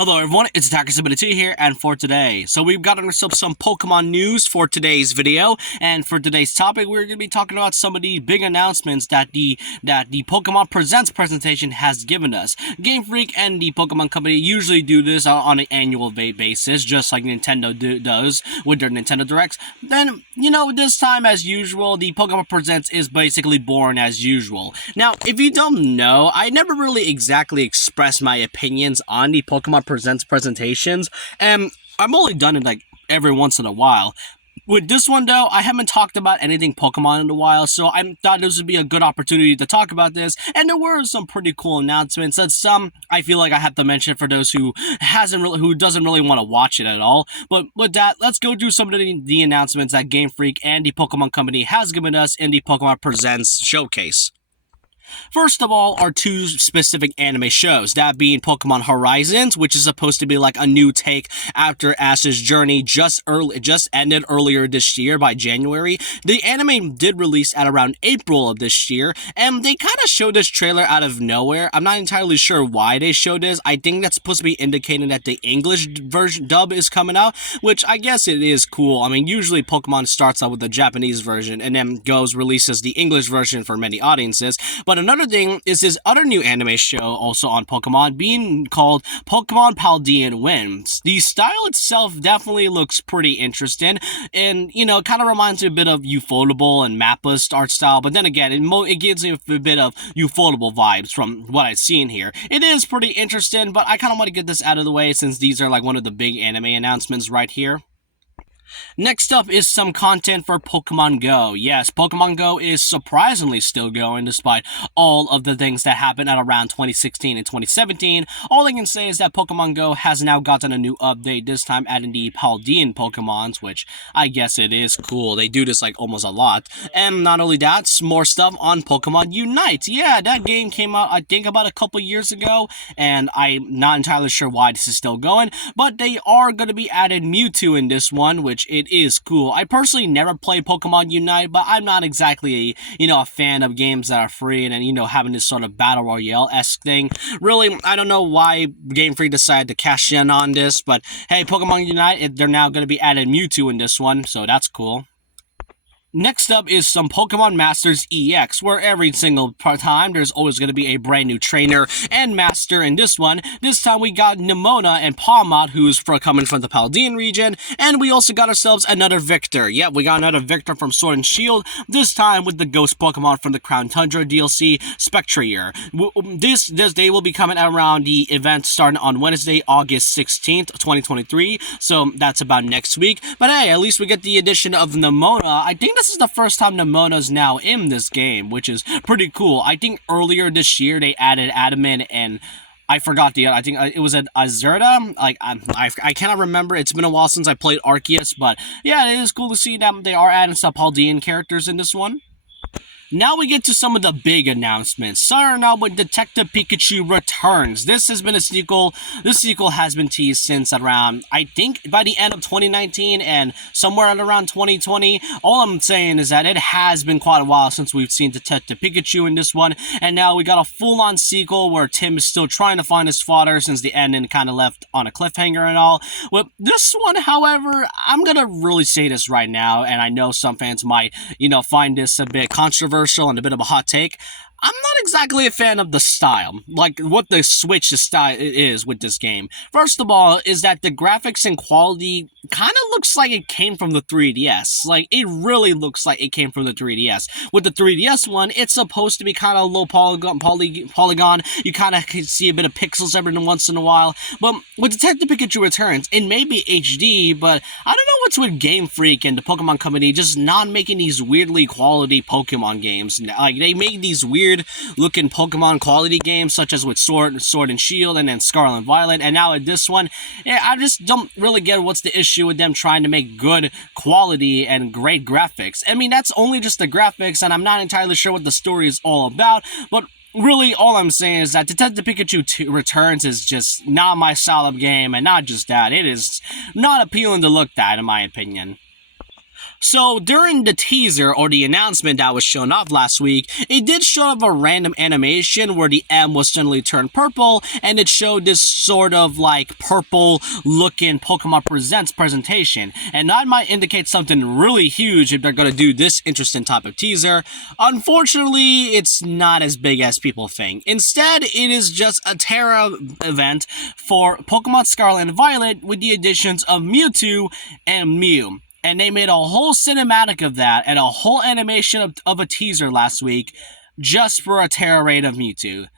Hello everyone, it's Attacker72 here, and for today, we've got ourselves some Pokemon news for today's video, and for today's topic, we're going to be talking about some of the big announcements that the Pokemon Presents presentation has given us. GameFreak and the Pokemon Company usually do this on an annual basis, just like Nintendo does with their Nintendo Directs. Then, this time, as usual, the Pokemon Presents is basically born as usual. Now, if you don't know, I never really exactly expressed my opinions on the Pokemon Presents presentations, and I'm only done it like every once in a while. With this one though, I haven't talked about anything Pokemon in a while, so I thought this would be a good opportunity to talk about this, and there were some pretty cool announcements, and some I feel like I have to mention for those who doesn't really want to watch it at all. But with that, let's go do some of the announcements that Game Freak and the Pokemon Company has given us in the Pokemon Presents showcase. First of all are two specific anime shows, that being Pokemon Horizons, which is supposed to be like a new take after Ash's journey just ended earlier this year by January. The anime did release at around April of this year, and they kind of showed this trailer out of nowhere. I'm not entirely sure why they showed this. I think that's supposed to be indicating that the English version dub is coming out, which I guess it is cool. I mean, usually Pokemon starts out with the Japanese version and then releases the English version for many audiences, but another thing is this other new anime show also on Pokemon being called Pokemon Paldean Winds. The style itself definitely looks pretty interesting, and kind of reminds me a bit of Ufotable and Mappa's art style, but then again, it gives me a bit of Ufotable vibes from what I've seen here. It is pretty interesting, but I kind of want to get this out of the way since these are like one of the big anime announcements right here. Next up is some content for Pokemon Go. Yes, Pokemon Go is surprisingly still going despite all of the things that happened at around 2016 and 2017. All I can say is that Pokemon Go has now gotten a new update, this time adding the Paldean Pokemons, which I guess it is cool. They do this like almost a lot. And not only that, more stuff on Pokemon Unite. Yeah, that game came out I think about a couple years ago, and I'm not entirely sure why this is still going, but they are going to be adding Mewtwo in this one, which it is cool. I personally never played Pokemon Unite, but I'm not exactly a fan of games that are free and having this sort of battle royale-esque thing. Really, I don't know why Game Freak decided to cash in on this, but hey, Pokemon Unite, they're now going to be adding Mewtwo in this one, so that's cool. Next up is some Pokemon Masters EX, where every single time there's always going to be a brand new trainer and master in this one. This time we got Nemona and Palmot, who's coming from the Paldean region, and we also got ourselves another Victor. Yep, we got another Victor from Sword and Shield, this time with the Ghost Pokemon from the Crown Tundra DLC, Spectrier. This day will be coming around the event starting on Wednesday, August 16th, 2023, so that's about next week. But hey, at least we get the addition of Nemona. I think this is the first time Nemona's now in this game, which is pretty cool. I think earlier this year they added Adamant and I forgot I think it was an Azurta. Like I cannot remember. It's been a while since I played Arceus, but yeah, it is cool to see that they are adding some Paldean characters in this one. Now we get to some of the big announcements. Starting out with Detective Pikachu Returns. This has been a sequel. This sequel has been teased since around, I think, by the end of 2019 and somewhere at around 2020. All I'm saying is that it has been quite a while since we've seen Detective Pikachu in this one, and now we got a full-on sequel where Tim is still trying to find his father since the ending kind of left on a cliffhanger and all. With this one, however, I'm gonna really say this right now, and I know some fans might, find this a bit controversial and a bit of a hot take. I'm not exactly a fan of the style, like what the Switch style is with this game. First of all, is that the graphics and quality kind of looks like it came from the 3DS. Like, it really looks like it came from the 3DS. With the 3DS one, it's supposed to be kind of low polygon. You kind of can see a bit of pixels every once in a while. But with Detective Pikachu Returns, it may be HD, but I don't know what's with Game Freak and the Pokemon Company just not making these weirdly quality Pokemon games. Like, they made these weird looking Pokemon quality games such as with Sword and Shield and then Scarlet and Violet, and now with this one, I just don't really get what's the issue with them trying to make good quality and great graphics. I mean, that's only just the graphics, and I'm not entirely sure what the story is all about, but really, all I'm saying is that Detective Pikachu 2 Returns is just not my style of game, and not just that, it is not appealing to look at, in my opinion. So during the teaser or the announcement that was shown off last week, it did show off a random animation where the M was suddenly turned purple, and it showed this sort of like purple looking Pokemon Presents presentation. And that might indicate something really huge if they're going to do this interesting type of teaser. Unfortunately, it's not as big as people think. Instead, it is just a Terra event for Pokemon Scarlet and Violet with the additions of Mewtwo and Mew. And they made a whole cinematic of that and a whole animation of a teaser last week just for a Terra raid of Mewtwo.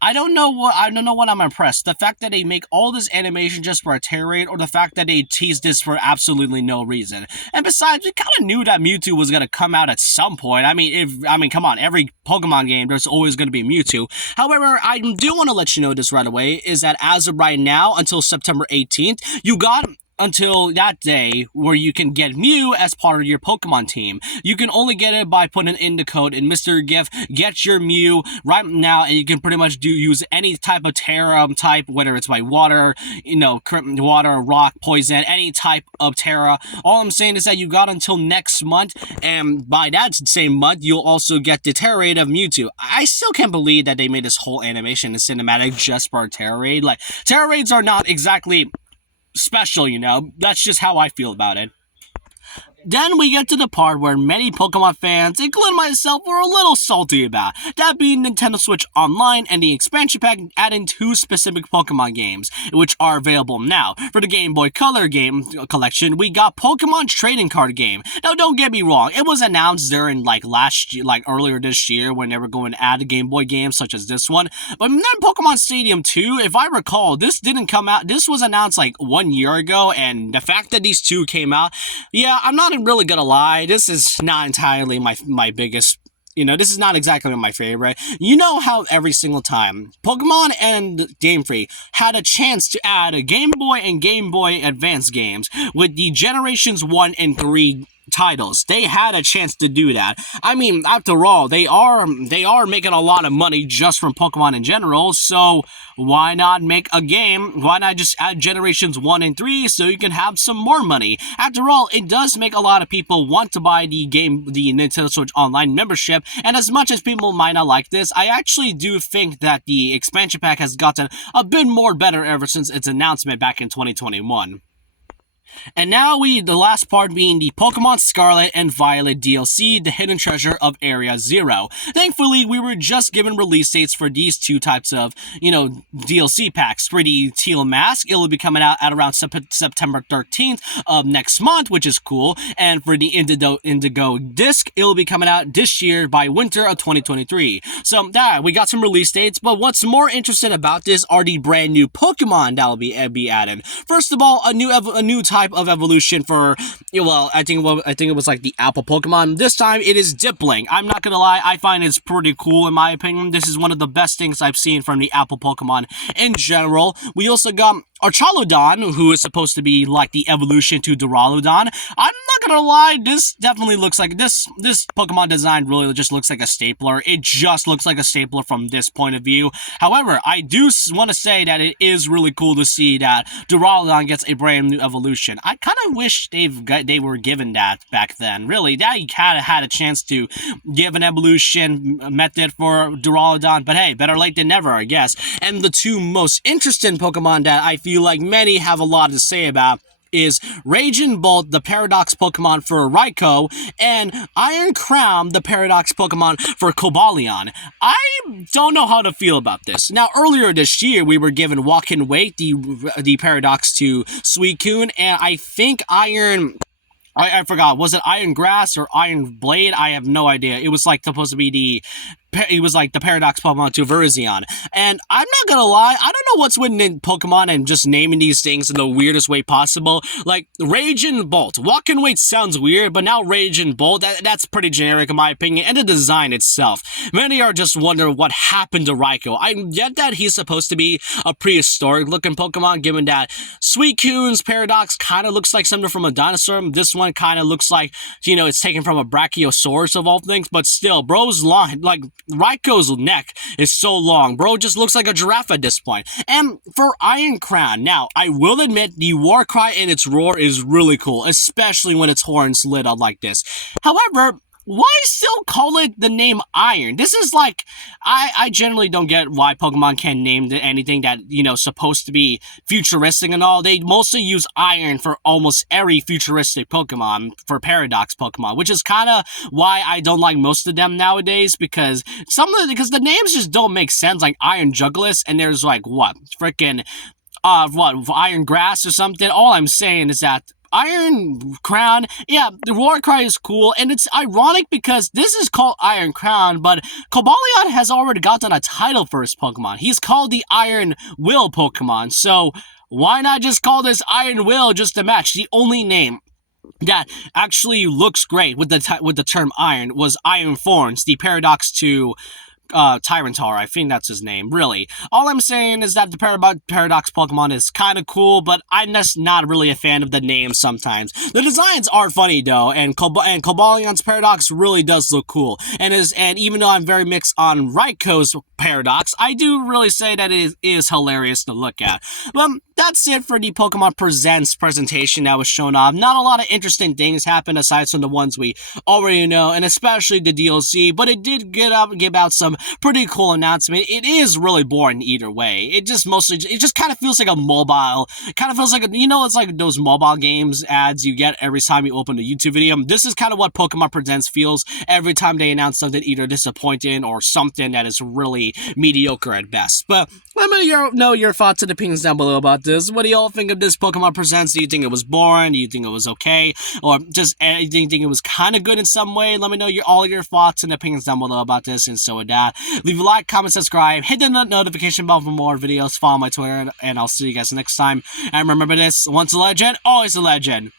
I don't know what I'm impressed. The fact that they make all this animation just for a Terra raid, or the fact that they teased this for absolutely no reason. And besides, we kind of knew that Mewtwo was gonna come out at some point. I mean, come on, every Pokemon game there's always gonna be Mewtwo. However, I do want to let you know this right away is that as of right now, until September 18th, you got until that day where you can get Mew as part of your Pokemon team. You can only get it by putting in the code in Mr. Gift, get your Mew right now, and you can pretty much use any type of Terra type, whether it's by water, water, rock, poison, any type of Terra. All I'm saying is that you got until next month, and by that same month, you'll also get the Terra raid of Mewtwo. I still can't believe that they made this whole animation and cinematic just for a Terra raid. Like, Terra raids are not exactly special, that's just how I feel about it. Then we get to the part where many Pokemon fans, including myself, were a little salty about. That being Nintendo Switch Online and the expansion pack adding 2 specific Pokemon games, which are available now. For the Game Boy Color game collection, we got Pokemon Trading Card Game. Now, don't get me wrong, it was announced during last year, earlier this year, when they were going to add Game Boy games such as this one. But then Pokemon Stadium 2, if I recall, this didn't come out. This was announced 1 year ago, and the fact that these 2 came out, yeah, I'm not really gonna lie, this is not entirely my biggest, this is not exactly my favorite. You know how every single time Pokemon and GameFreak had a chance to add a Game Boy and Game Boy Advance games with the Generations 1 and 3 titles. They had a chance to do that. I mean, after all, they are making a lot of money just from Pokemon in general, so why not make a game? Why not just add Generations 1 and 3 so you can have some more money? After all, it does make a lot of people want to buy the Nintendo Switch Online membership, and as much as people might not like this, I actually do think that the expansion pack has gotten a bit more better ever since its announcement back in 2021. And now the last part being the Pokemon Scarlet and Violet DLC, The Hidden Treasure of Area Zero. Thankfully, we were just given release dates for these 2 types of, DLC packs. For the Teal Mask, it will be coming out at around September 13th of next month, which is cool. And for the Indigo Disc, it will be coming out this year by winter of 2023. So, we got some release dates, but what's more interesting about this are the brand new Pokemon that will be added. First of all, a new type of evolution for, I think it was like the Apple Pokemon. This time it is Dipling. I'm not gonna lie, I find it's pretty cool in my opinion. This is one of the best things I've seen from the Apple Pokemon in general. We also got Archaludon, who is supposed to be like the evolution to Duraludon. I'm not gonna lie, this definitely looks like this Pokemon design really just looks like a stapler. It just looks like a stapler from this point of view. However, I do want to say that it is really cool to see that Duraludon gets a brand new evolution. I kind of wish they were given that back then. Really, they kind of had a chance to give an evolution method for Duraludon, but hey, better late than never, I guess. And the 2 most interesting Pokemon that I feel like many have a lot to say about is Raging Bolt, the Paradox Pokemon for Raikou, and Iron Crown, the Paradox Pokemon for Cobalion. I don't know how to feel about this. Now, earlier this year, we were given Walk and Wait, the Paradox to Suicune, and I think I forgot, was it Iron Grass or Iron Blade? I have no idea. It was supposed to be it was like the Paradox Pokemon to Virizion. And I'm not gonna lie, I don't know what's with Pokemon and just naming these things in the weirdest way possible. Like, Rage and Bolt. Walk and Wait sounds weird, but now Rage and Bolt, that's pretty generic in my opinion, and the design itself. Many are just wondering what happened to Raikou. I get that he's supposed to be a prehistoric looking Pokemon, given that Suicune's Paradox kind of looks like something from a dinosaur. This one kind of looks like, it's taken from a Brachiosaurus of all things, but still, bro's line, Raiko's neck is so long, bro. It just looks like a giraffe at this point. And for Iron Crown, now I will admit the war cry and its roar is really cool, especially when its horns lit up like this. However, why still call it the name Iron? This is like, I generally don't get why Pokemon can't name anything that, supposed to be futuristic and all. They mostly use Iron for almost every futuristic Pokemon, for Paradox Pokemon, which is kind of why I don't like most of them nowadays, because because the names just don't make sense, like Iron Jugulis, and there's like, what, freaking, Iron Grass or something. All I'm saying is that Iron Crown, yeah, the war cry is cool, and it's ironic because this is called Iron Crown, but Cobalion has already gotten a title for his Pokemon. He's called the Iron Will Pokemon, so why not just call this Iron Will just to match? The only name that actually looks great with the term Iron was Iron Thorns, the Paradox to Tyranitar, I think that's his name, really. All I'm saying is that the Paradox Pokemon is kind of cool, but I'm just not really a fan of the name sometimes. The designs are funny, though, and Cobalion's Paradox really does look cool. And even though I'm very mixed on Raiko's Paradox, I do really say that it is hilarious to look at. But that's it for the Pokemon Presents presentation that was shown off. Not a lot of interesting things happened aside from the ones we already know, and especially the DLC, but it did give out some pretty cool announcement. It is really boring either way. It just kind of feels like a mobile, kind of feels like, it's like those mobile games ads you get every time you open a YouTube video. This is kind of what Pokemon Presents feels every time they announce something either disappointing or something that is really mediocre at best. But let me know your thoughts and opinions down below about this. What do y'all think of this Pokemon Presents? Do you think it was boring? Do you think it was okay? Or just do you think it was kind of good in some way? Let me know all your thoughts and opinions down below about this. And so with that, leave a like, comment, subscribe, hit the notification bell for more videos, follow my Twitter, and I'll see you guys next time. And remember this, once a legend, always a legend.